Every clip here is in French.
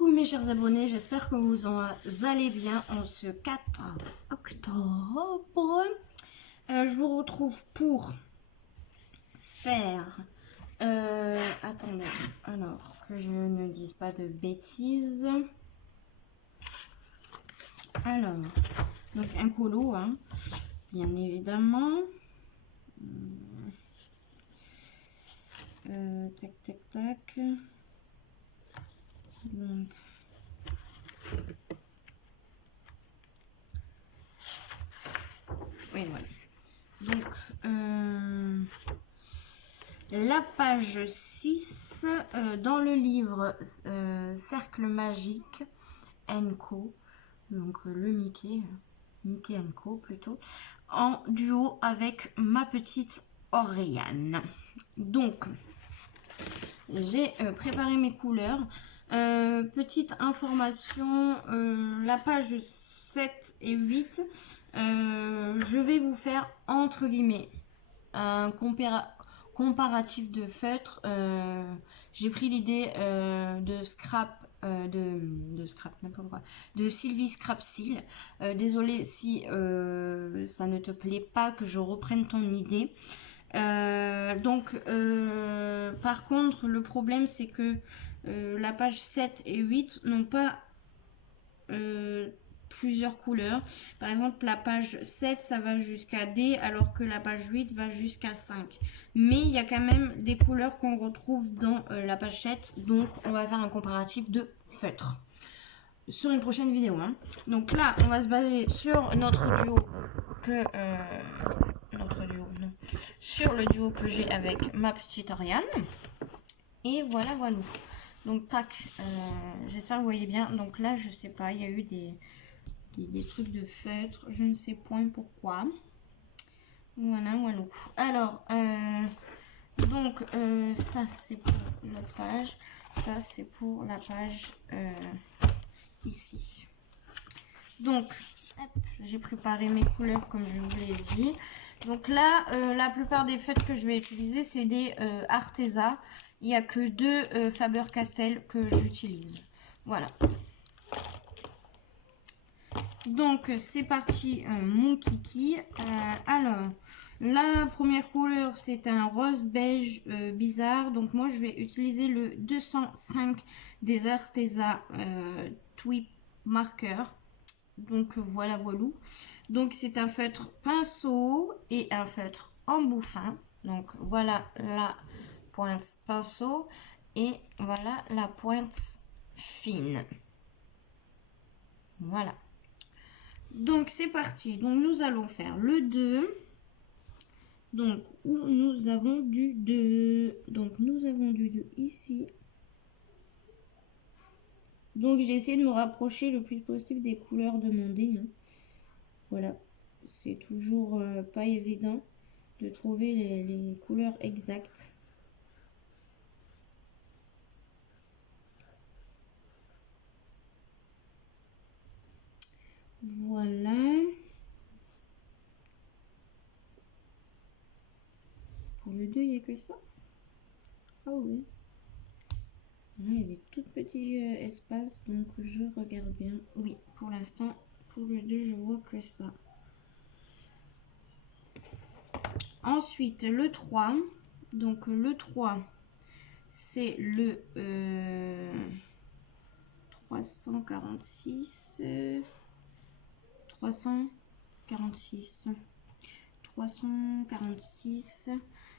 Coucou mes chers abonnés, j'espère que vous allez bien en ce 4 octobre. Je vous retrouve pour faire... attendez, alors que je ne dise pas de bêtises. Alors, donc un colo, hein, bien évidemment. Tac, tac, tac. Donc... oui, voilà. Donc, la page 6 dans le livre Cercle Magique Co. Donc le Mickey Co plutôt, en duo avec ma petite Oriane. Donc, j'ai préparé mes couleurs. Petite information, la page 7 et 8, je vais vous faire entre guillemets un comparatif de feutres. J'ai pris l'idée de scrap, de scrap, n'importe quoi, de Sylvie Scrap Seal. Désolée si ça ne te plaît pas que je reprenne ton idée. Par contre, le problème c'est que la page 7 et 8 n'ont pas plusieurs couleurs. Par exemple, la page 7 ça va jusqu'à D alors que la page 8 va jusqu'à 5. Mais il y a quand même des couleurs qu'on retrouve dans la page 7. Donc on va faire un comparatif de feutres sur une prochaine vidéo, hein. Donc là on va se baser sur notre duo que sur le duo que j'ai avec ma petite Oriane. Et voilà. Donc tac, j'espère que vous voyez bien. Donc là je sais pas, il y a eu des trucs de feutre, je ne sais point pourquoi. Voilà. Alors donc ça c'est pour notre page, ça c'est pour la page ici. Donc j'ai préparé mes couleurs comme je vous l'ai dit. Donc là la plupart des feutres que je vais utiliser c'est des Arteza. Il n'y a que deux Faber-Castell que j'utilise. Voilà. Donc c'est parti mon kiki. Alors la première couleur c'est un rose beige bizarre. Donc moi je vais utiliser le 205 des Arteza Twip Marker. Donc voilà. Donc c'est un feutre pinceau et un feutre embout fin. Donc voilà la pointe pinceau et voilà la pointe fine. Voilà. Donc c'est parti. Donc nous allons faire le 2. Donc où nous avons du 2. Donc nous avons du 2 ici. Donc j'ai essayé de me rapprocher le plus possible des couleurs demandées, hein. Voilà. C'est toujours pas évident de trouver les couleurs exactes. Voilà. Pour le 2, il n'y a que ça. Ah oui. Là, il y a des tout petits espaces, donc je regarde bien. Oui, pour l'instant, pour le 2, je vois que ça. Ensuite, le 3. Donc, le 3, c'est le 346. 346. 346.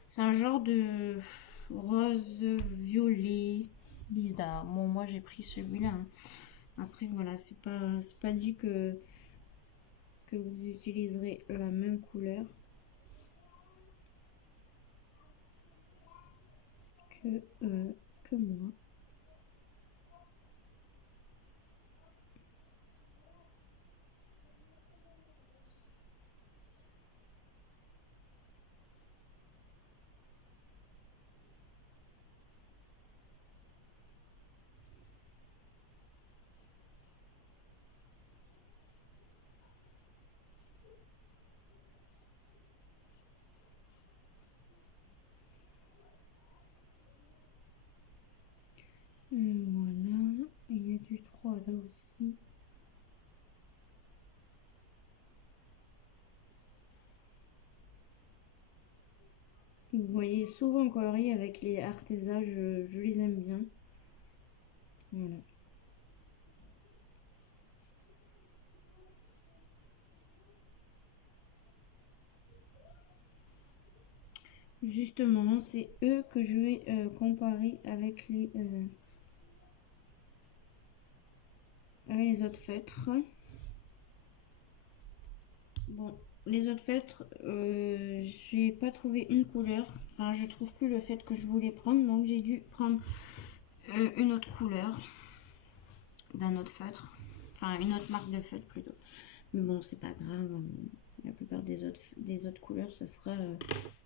C'est un genre de rose violet bizarre. Bon, moi j'ai pris celui-là, hein. Après voilà, c'est pas dit que vous utiliserez la même couleur que moi. Voilà, il y a du là aussi. Vous voyez souvent colorier avec les Arteza, je les aime bien. Voilà. Justement, c'est eux que je vais comparer avec les autres feutres. Bon, les autres feutres, j'ai pas trouvé une couleur. Enfin, je trouve plus le fait que je voulais prendre, donc j'ai dû prendre une autre couleur d'un autre feutre. Enfin, une autre marque de feutre plutôt. Mais bon, c'est pas grave. La plupart des autres couleurs, ce sera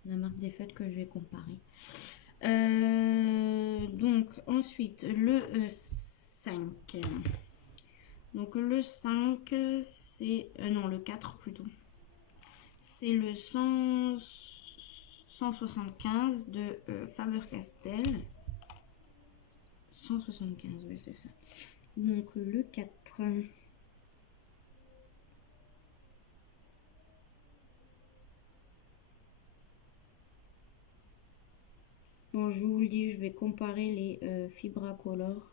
la marque des feutres que je vais comparer. Donc, ensuite, le 5. Donc, le 5, c'est... non, le 4 plutôt. C'est le 175 de Faber-Castell. 175, oui, c'est ça. Donc, le 4. Bon, je vous le dis, je vais comparer les Fibracolor.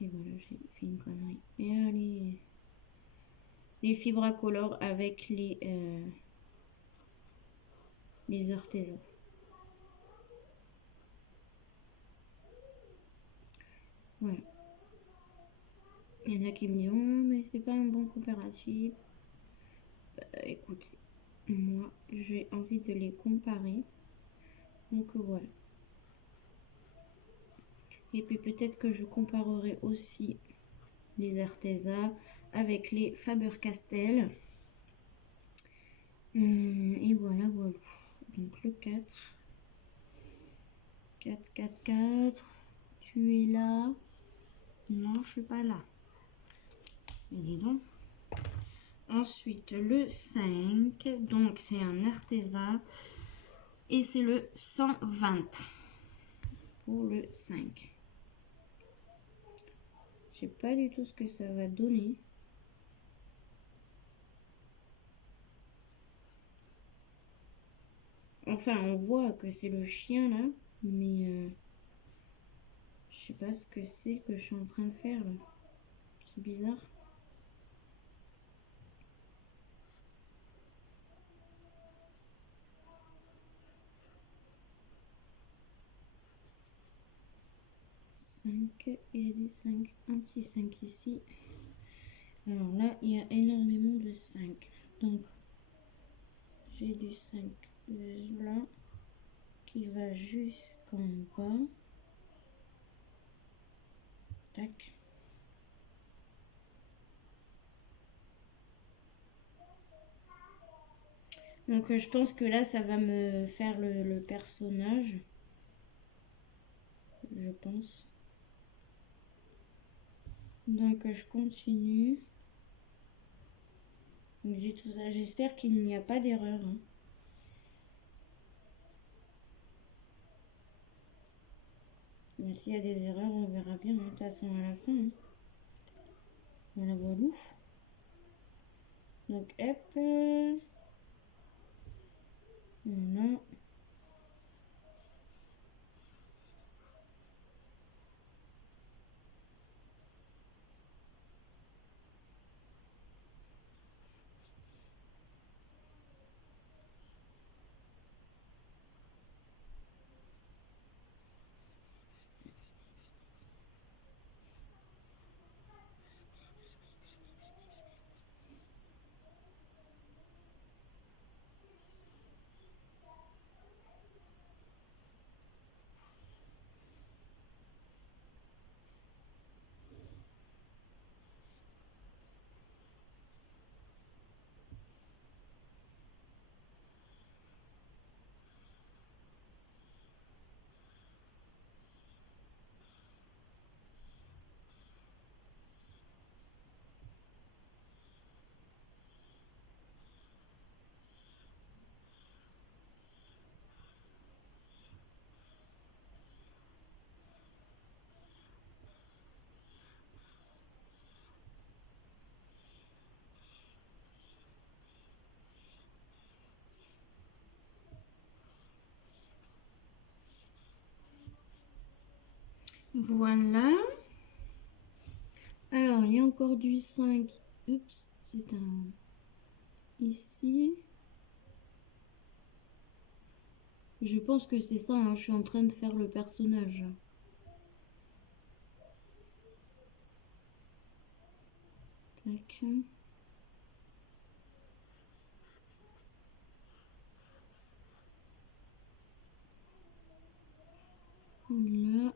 Et voilà, j'ai fait une connerie. Et allez, les Fibracolor avec les artisans. Voilà. Il y en a qui me diront, mais c'est pas un bon comparatif. Écoutez, moi, j'ai envie de les comparer. Donc voilà. Et puis peut-être que je comparerai aussi les Arteza avec les Faber-Castell. Et voilà, voilà. Donc le 4. 4, 4, 4. Tu es là. Non, je suis pas là. Et dis donc. Ensuite, le 5. Donc, c'est un Arteza. Et c'est le 120. Pour le 5. Je sais pas du tout ce que ça va donner. Enfin, on voit que c'est le chien là. Mais je sais pas ce que c'est que je suis en train de faire là. C'est bizarre. Il y a du 5, un petit 5 ici. Alors là, il y a énormément de 5. Donc, j'ai du 5 là qui va jusqu'en bas. Tac. Donc, je pense que là, ça va me faire le personnage. Je pense. Donc, je continue. J'ai tout ça. J'espère qu'il n'y a pas d'erreur. Hein. Mais s'il y a des erreurs, on verra bien. De toute façon, à la fin. Hein. Voilà, voilà. Donc, hop. Voilà. Voilà. Alors, il y a encore du 5. Oups, c'est un... Ici. Je pense que c'est ça, hein. Je suis en train de faire le personnage. Tac. Là.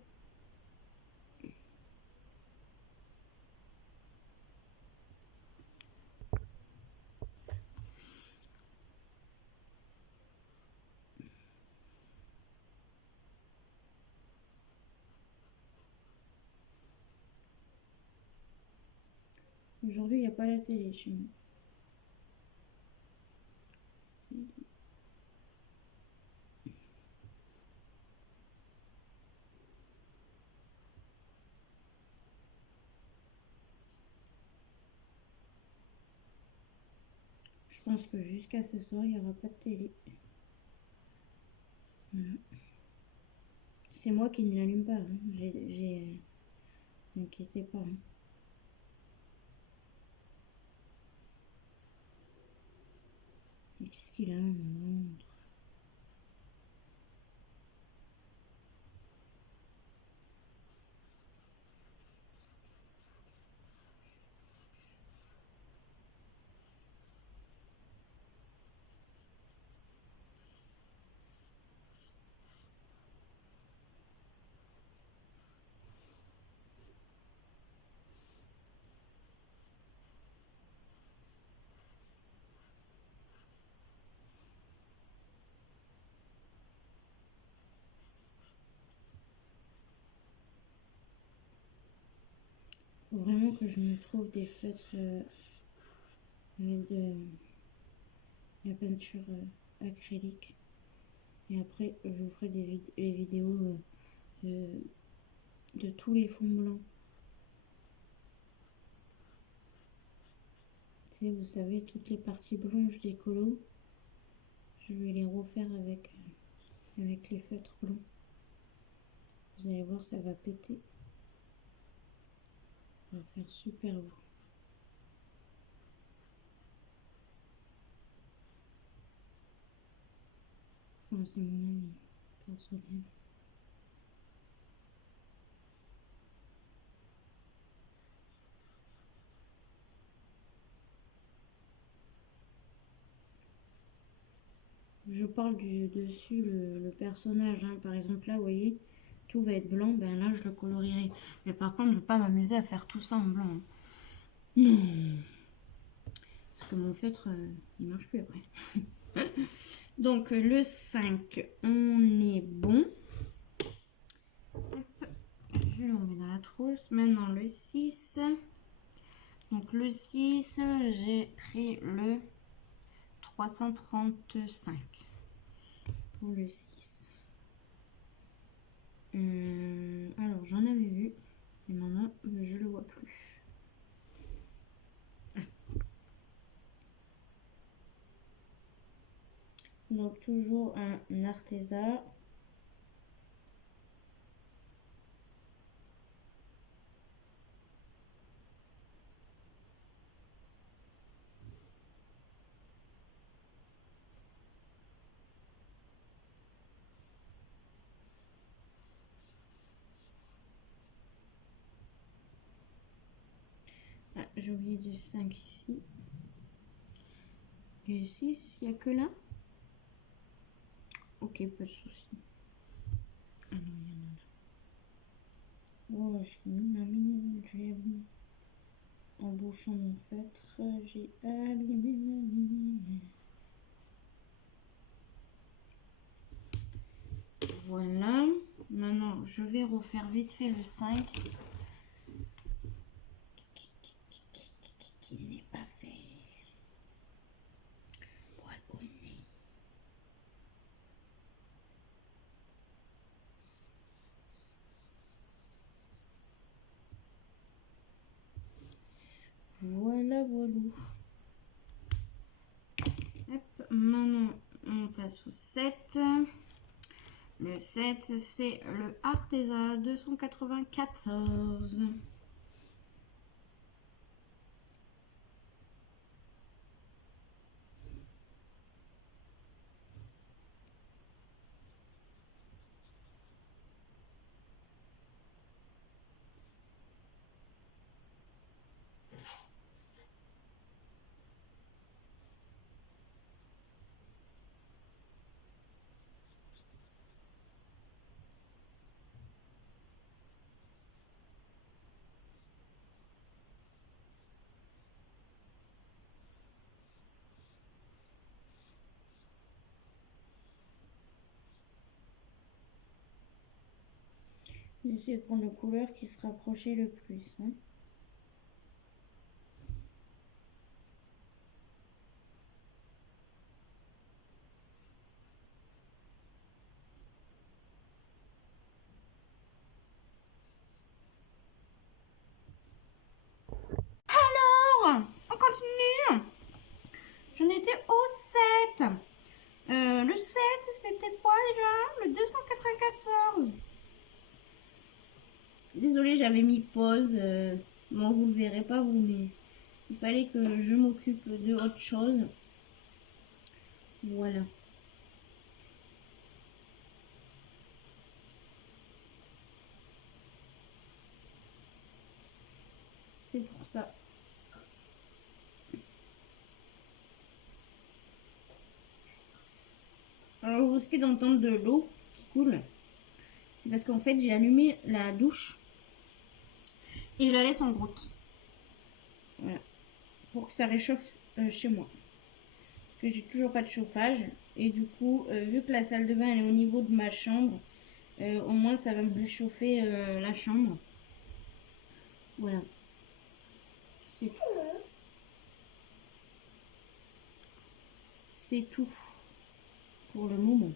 Aujourd'hui, il n'y a pas la télé chez nous. Je pense que jusqu'à ce soir, il n'y aura pas de télé. Voilà. C'est moi qui ne l'allume pas. Hein. N'inquiétez pas. Hein. Qu'est-ce qu'il a, mon montre? Faut vraiment que je me trouve des feutres avec de la peinture acrylique. Et après, je vous ferai les vidéos de tous les fonds blancs. Vous savez, toutes les parties blanches des colos, je vais les refaire avec les feutres blancs. Vous allez voir, ça va péter. Ça va faire super beau. Enfin, c'est mon avis personnel. Je parle du dessus, le personnage. Hein. Par exemple, là, vous voyez, tout va être blanc. Ben là, je le colorierai. Mais par contre, je ne vais pas m'amuser à faire tout ça en blanc. Non. Parce que mon feutre, il marche plus après. Donc, le 5, on est bon. Hop, je le remets dans la trousse. Maintenant, le 6. Donc, le 6, j'ai pris le 335 pour le 6. Alors, j'en avais vu. Et maintenant, je le vois plus. Donc, toujours un artisan. Ah, j'ai oublié du 5 ici. Du 6, il n'y a que là. Ok, pas de souci. Ah non, il y en a là. Oh, j'ai mis en bouchant mon feutre, j'ai allumé ma lumière. Voilà. Maintenant, je vais refaire vite fait le 5. Qui n'est pas fait. Poil au nez. Voilà, voilà. Hop, maintenant, on passe au 7. Le 7, c'est le Arteza 294. J'essaie de prendre une couleur qui se rapprochait le plus. Hein. Alors, on continue. J'en étais au 7. Le 7, c'était quoi déjà? Le 294. Désolée, j'avais mis pause. Bon, vous le verrez pas, vous, mais il fallait que je m'occupe de autre chose. Voilà. C'est pour ça. Alors, vous risquez d'entendre de l'eau qui coule. C'est parce qu'en fait, j'ai allumé la douche et je la laisse en route. Voilà. Pour que ça réchauffe chez moi. Parce que j'ai toujours pas de chauffage. Et du coup, vu que la salle de bain elle est au niveau de ma chambre, au moins ça va me réchauffer la chambre. Voilà. C'est tout. C'est tout pour le moment.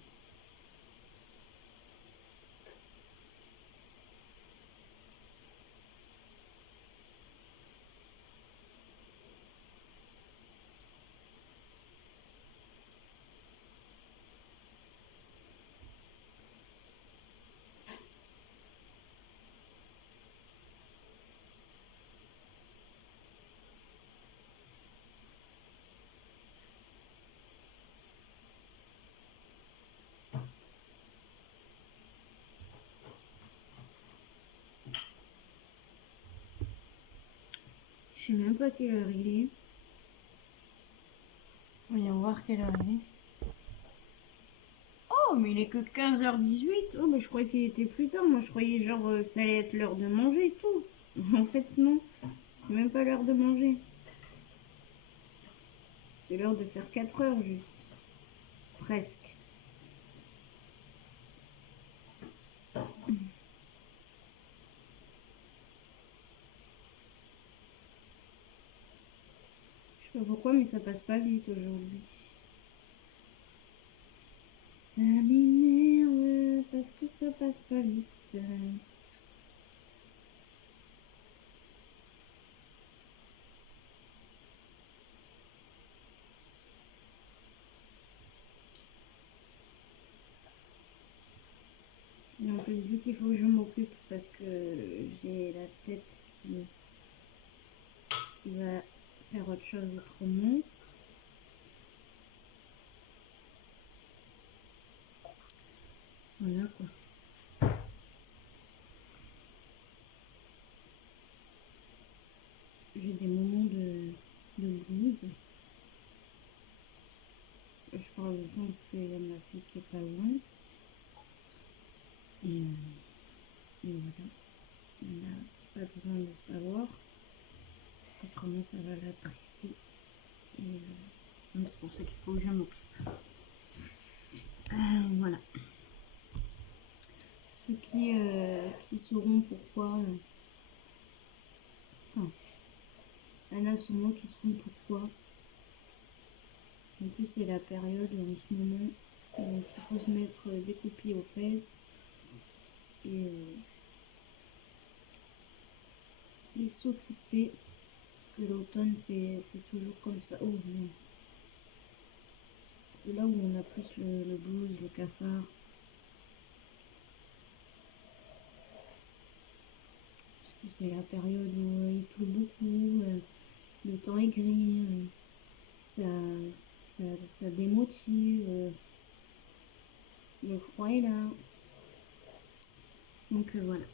Je sais même pas quelle heure il est. Voyons voir quelle heure il est. Oh, mais il est que 15h18. Oh, mais je croyais qu'il était plus tard. Moi, je croyais genre ça allait être l'heure de manger et tout. En fait, non. C'est même pas l'heure de manger. C'est l'heure de faire 4 heures juste. Presque. Je sais pas pourquoi, mais ça passe pas vite aujourd'hui. Ça m'énerve parce que ça passe pas vite. Et en plus, vu qu'il faut que je m'occupe parce que j'ai la tête qui va faire autre chose autrement. Voilà quoi. J'ai des moments de blues. Je parle de temps parce qu'il y a ma fille qui est pas loin. Et voilà. Elle n'a pas besoin de savoir. Autrement, ça va l'attrister. Et donc c'est pour ça qu'il faut que je m'occupe. Voilà. Ceux qui sauront pourquoi. Enfin, il y en a sûrement qui sauront pourquoi. En plus, c'est la période en ce moment où il faut se mettre des copies aux fesses et s'occuper. Parce que l'automne, c'est toujours comme ça. Oh mince. C'est là où on a plus le blues, le cafard. c'est la période où il pleut beaucoup, le temps est gris, ça démotive, le froid est là. Donc voilà.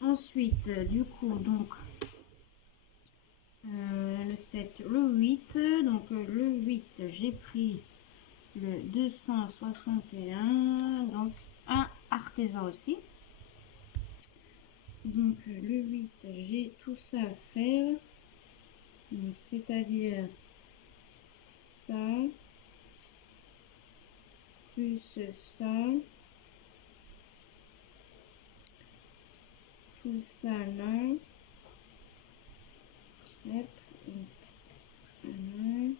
Ensuite, du coup, donc le 7, le 8. Donc le 8, j'ai pris le 261, donc un artisan aussi. Donc le 8, j'ai tout ça à faire. C'est-à-dire ça, plus ça, tout ça là. Hop, voilà.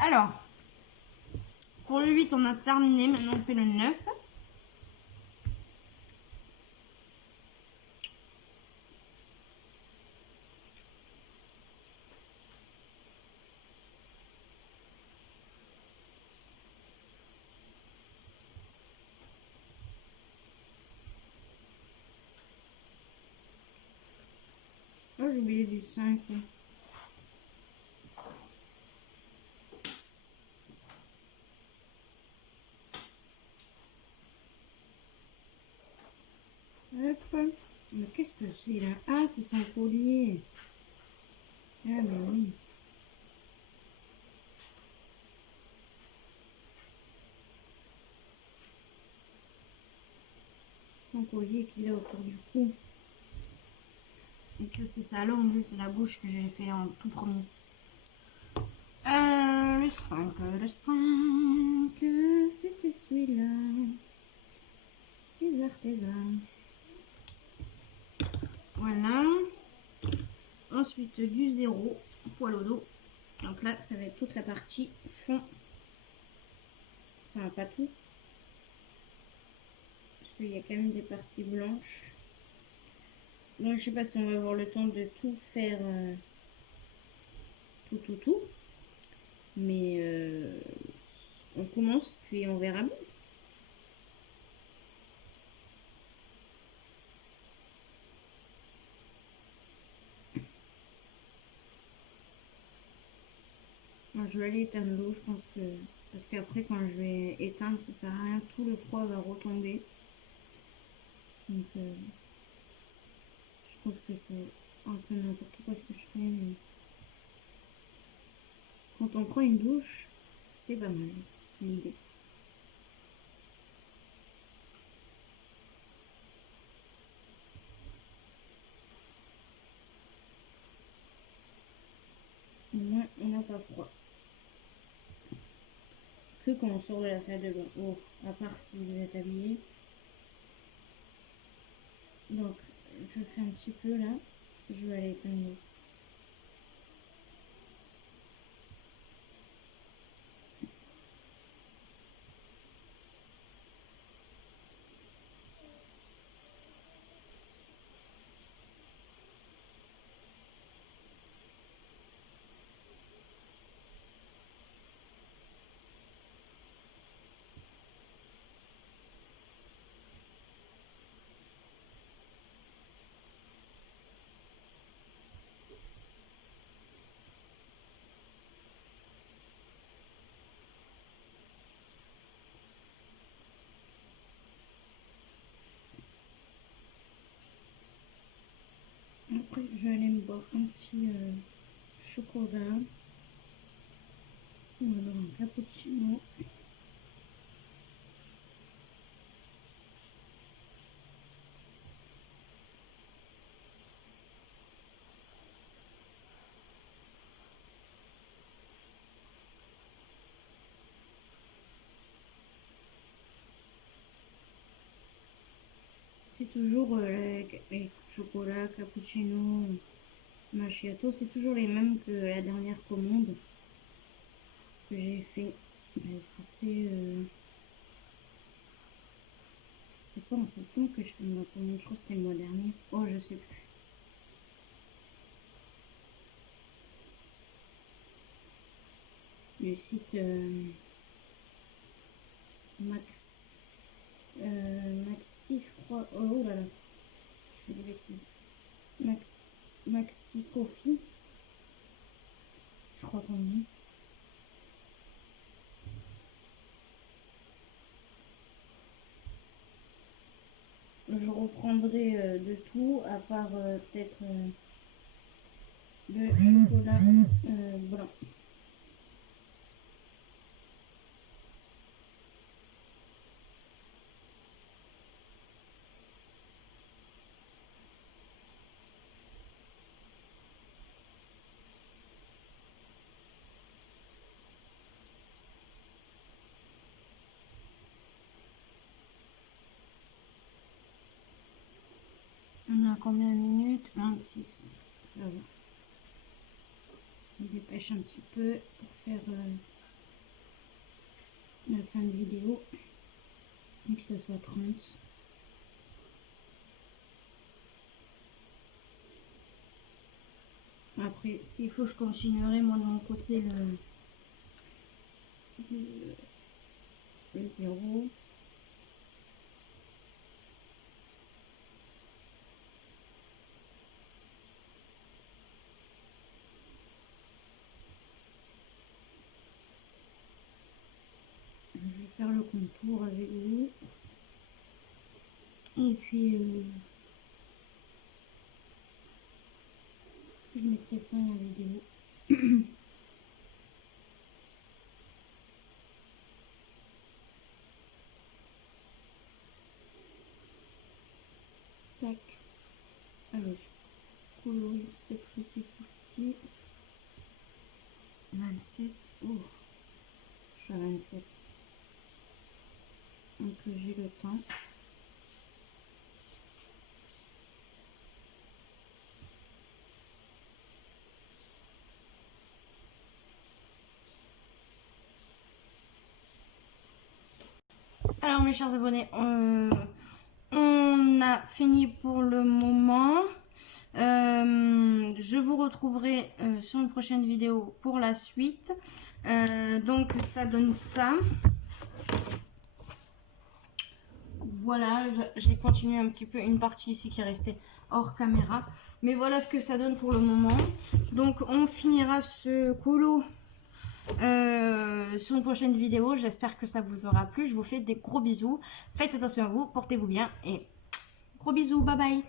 Alors, pour le 8, on a terminé. Maintenant, on fait le 9. Oh, j'ai oublié du 5. Hop. Mais qu'est-ce que c'est là? Ah, c'est son collier. Ah, mais oui. Son collier qu'il a autour du cou. Et ça, c'est sa langue, c'est la bouche que j'ai fait en tout premier. Le 5, c'était celui-là. Les artisans. Voilà. Ensuite, du 0, poil au dos. Donc là, ça va être toute la partie fond. Enfin, pas tout. Parce qu'il y a quand même des parties blanches. Donc, je sais pas si on va avoir le temps de tout faire. Tout. Mais on commence, puis on verra bien. Moi, je vais aller éteindre l'eau, je pense que... Parce qu'après, quand je vais éteindre, ça sert à rien. Tout le froid va retomber. Donc, je pense que c'est un peu n'importe quoi ce que je fais. Mais... Quand on prend une douche, c'est pas mal, l'idée. Au moins, on n'a pas froid. Que quand on sort de la salle de bain. Oh, à part si vous êtes habillé. Donc, je fais un petit peu là. Je vais aller éteindre l'eau. Après, je vais aller me boire un petit chocolat. On va boire un cappuccino. C'est toujours les chocolats, cappuccino, macchiato, c'est toujours les mêmes que la dernière commande que j'ai fait. C'était C'est pas en septembre que je fais ma commande, je crois que c'était le mois dernier. Oh, je sais plus. Du site Maxi, je crois. Oh là là, je fais des bêtises. Maxi Coffee, je crois qu'on dit. Je reprendrai de tout, à part peut-être le chocolat blanc. On a combien de minutes? 26. Ça va. Je me dépêche un petit peu pour faire la fin de vidéo et que ce soit 30. Après, s'il faut, je continuerai moi de mon côté le 0. Je vais faire le contour avec vous. Et puis, je mettrai fin à la vidéo. Tac. Allez, je colorise cette fois-ci plus petit. 27. Oh, je suis à 27. Donc j'ai le temps. Alors mes chers abonnés, on a fini pour le moment. Je vous retrouverai sur une prochaine vidéo pour la suite. Donc ça donne ça. Voilà, j'ai continué un petit peu une partie ici qui est restée hors caméra. Mais voilà ce que ça donne pour le moment. Donc on finira ce colo sur une prochaine vidéo. J'espère que ça vous aura plu. Je vous fais des gros bisous. Faites attention à vous, portez-vous bien et gros bisous, bye bye.